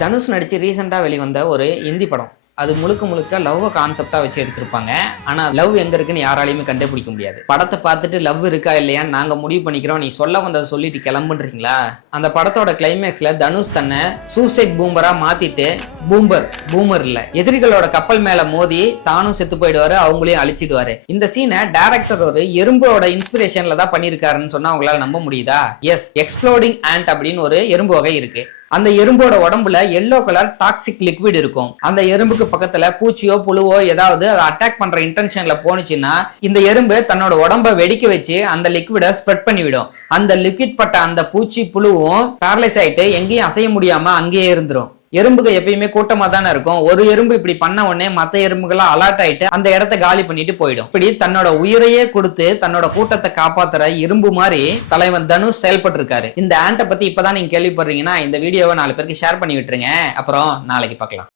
தனுஷ் நடிச்சு ரீசெண்டா வெளிவந்த ஒரு இந்தி படம். அது முழுக்க முழுக்க லவ் கான்செப்டா வச்சு எடுத்திருப்பாங்க. ஆனா லவ் எங்க இருக்குன்னு யாராலையுமே கண்டுபிடிக்க முடியாது. படத்தை பார்த்துட்டு லவ் இருக்கா இல்லையான்னு நாங்க முடிவு பண்ணிக்கிறோம், நீ சொல்ல வந்ததை சொல்லிட்டு கிளம்புன்றீங்களா? அந்த படத்தோட கிளைமேக்ஸ்ல தனுஷ் தன்னை சூசைட் பூமரா மாத்திட்டு, பூமர் இல்ல, எதிரிகளோட கப்பல் மேல மோதி தானும் செத்து போயிடுவாரு, அவங்களையும் அழிச்சிடுவாரு. இந்த சீனை டைரக்டர் ஒரு எறும்போட இன்ஸ்பிரேஷன்ல தான் பண்ணிருக்காருன்னு சொன்னா உங்களால நம்ப முடியுதா? எஸ், எக்ஸ்ப்ளோடிங் ஆண்ட் அப்படின்னு ஒரு எறும்பு வகை இருக்கு. அந்த எறும்போட உடம்புல எல்லோ கலர் டாக்ஸிக் லிக்விட் இருக்கும். அந்த எறும்புக்கு பக்கத்துல பூச்சியோ புழுவோ ஏதாவது அதை அட்டாக் பண்ற இன்டென்ஷன்ல போனுச்சுன்னா இந்த எறும்பு தன்னோட உடம்ப வெடிக்க வச்சு அந்த லிக்விட ஸ்ப்ரெட் பண்ணிவிடும். அந்த லிக்விட் பட்ட அந்த பூச்சி புழுவும் பேரலைஸ் ஆயிட்டு எங்கேயும் அசைய முடியாம அங்கேயே இருந்துரும். எறும்புக்கு எப்பயுமே கூட்டமா தானே இருக்கும். ஒரு எறும்பு இப்படி பண்ண உடனே மத்த எறும்புகளாம் அலர்ட் ஆயிட்டு அந்த இடத்த காலி பண்ணிட்டு போயிடும். இப்படி தன்னோட உயிரையே கொடுத்து தன்னோட கூட்டத்தை காப்பாத்துற எறும்பு மாதிரி தலைவன் தனுஷ் செயல்பட்டு இருக்காரு. இந்த ஆண்ட பத்தி இப்பதான் நீங்க கேள்விப்படுறீங்கன்னா இந்த வீடியோவை 4 பேருக்கு ஷேர் பண்ணி விட்டுருங்க. அப்புறம் நாளைக்கு பார்க்கலாம்.